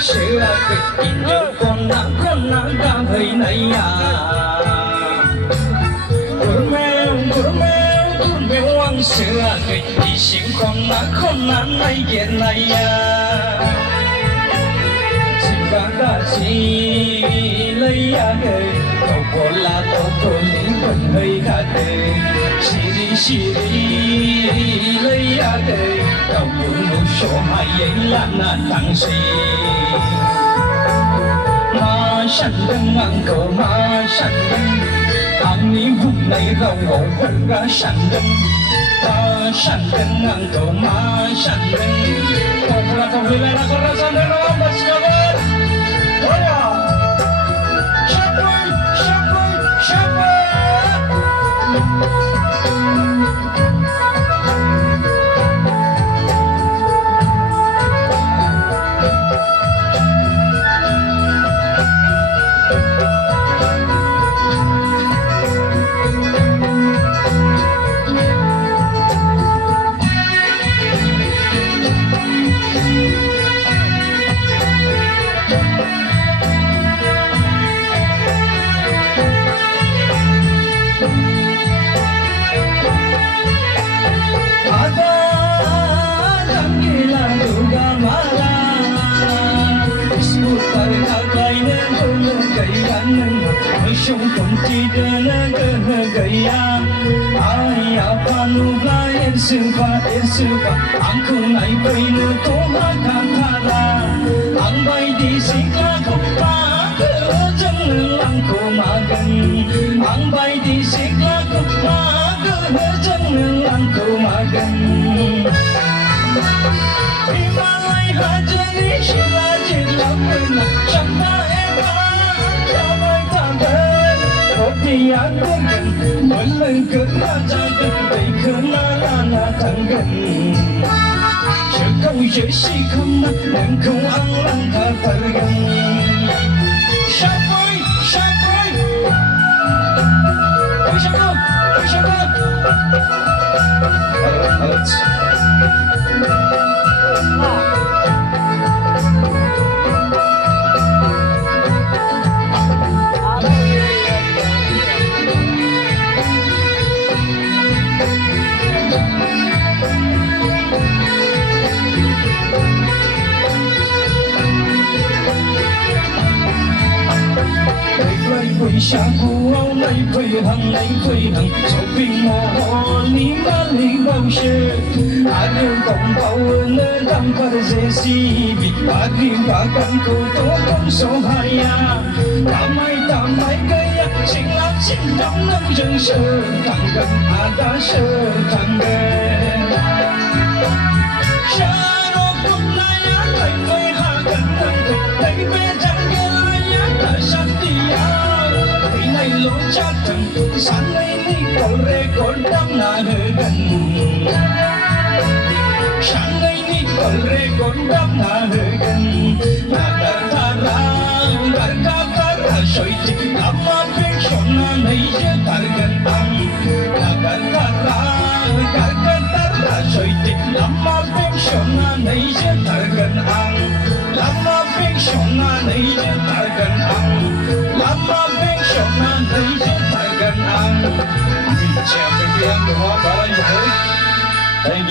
sẽ là cái nhớ con nắng đã về này à con mèo ăn sẽ là cái đi xin con nắng này về này à xin cả chỉ lấy à đời đâu có là đâu có những vấn hơi cả đời chỉ đi lấy à đời đâu có một số hai ấy là na thằng gì ma sanh đơn ăn cờ ma sanh đơn ăn ní vùng này rau ngộ hơn ra sanh đơn ma sanh đơn ăn cờ ma sanh đơn con là con người là con ra sanh đơn nó bắt sờ lên thôi à sắp quay Syukur tidak gaya, ayah panulah ersupa, aku naik bina toha kantara, angbai di sikla kopa, kerajaan angku makan, angbai di sikla kopa, kerajaan angku makan. Himalaya hajari shilajit lapena, sampai thì anh có gần mỗi lần cơn na cha gần đầy cơn na thằng gần chờ câu dễ si không em không ăn lăng thà thà gần sao quay ôi sao đâu quỳ xa cu áo này quỳ hằng cho bình mồ ní má lý bao xe điều tổng bao nơi đâm vào dễ si bị ba điều ba quan cầu tố công số hai à ta mai gây chính là chính trong năm dân sơ thằng gần đã sơ thằng gần xa nó cũng nay thấy quay hạ gần thấy về chẳng nghe ta sát đi này lối cha thần sáng nay đi cầu rê con đam na hơi gần sáng nay đi cầu rê con đam na hơi gần na dar ra soi chích amma pin son na nei je tar gần tăng na dar ra soi chích amma pin son na nei je tar gần ang amma pin son na nei je tar gần ang amma pin son na nei je tar gần ang. Chào các bạn, các bạn, các bạn,